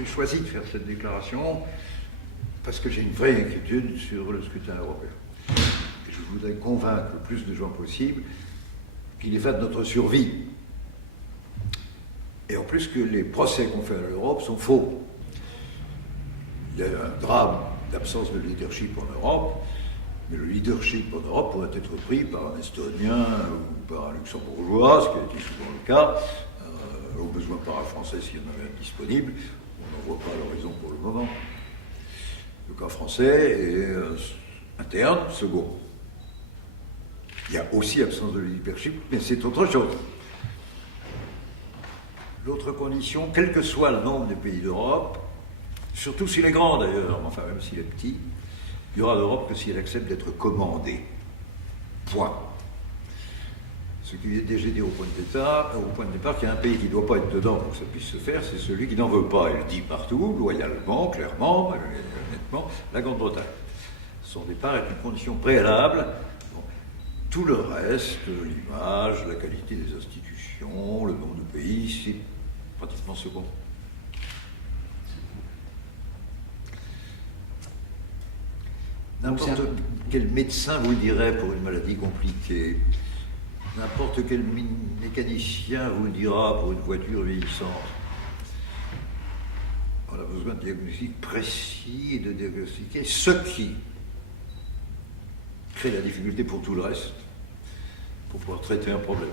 j'ai choisi de faire cette déclaration parce que j'ai une vraie inquiétude sur le scrutin européen. Et je voudrais convaincre le plus de gens possible qu'il est fait de notre survie. Et en plus que les procès qu'on fait à l'Europe sont faux. Il y a un drame d'absence de leadership en Europe, mais le leadership en Europe pourrait être pris par un Estonien ou par un Luxembourgeois, ce qui a été souvent le cas, au besoin par un Français s'il y en avait un disponible. On n'en voit pas l'horizon pour le moment. Le cas français est interne, second. Il y a aussi absence de leadership, mais c'est autre chose. L'autre condition, quel que soit le nombre des pays d'Europe, surtout s'il est grand d'ailleurs, enfin même s'il est petit, il n'y aura d'Europe que si elle accepte d'être commandée. Point. Ce qui est déjà dit au point de départ, qu'il y a un pays qui ne doit pas être dedans pour que ça puisse se faire, c'est celui qui n'en veut pas. Il le dit partout, loyalement, clairement, honnêtement, la Grande-Bretagne. Son départ est une condition préalable. Bon, tout le reste, l'image, la qualité des institutions, le nombre de pays, c'est pratiquement second. N'importe quel médecin vous le dirait pour une maladie compliquée. N'importe quel mécanicien vous le dira pour une voiture vieillissante. On a besoin de diagnostic précis et de diagnostiquer ce qui crée la difficulté pour tout le reste, pour pouvoir traiter un problème.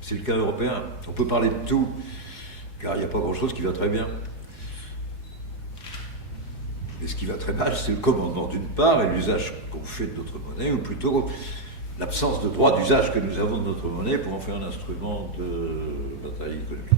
C'est le cas européen. On peut parler de tout, car il n'y a pas grand-chose qui va très bien. Et ce qui va très mal, c'est le commandement d'une part et l'usage qu'on fait de notre monnaie, ou plutôt l'absence de droit d'usage que nous avons de notre monnaie pour en faire un instrument de bataille économique.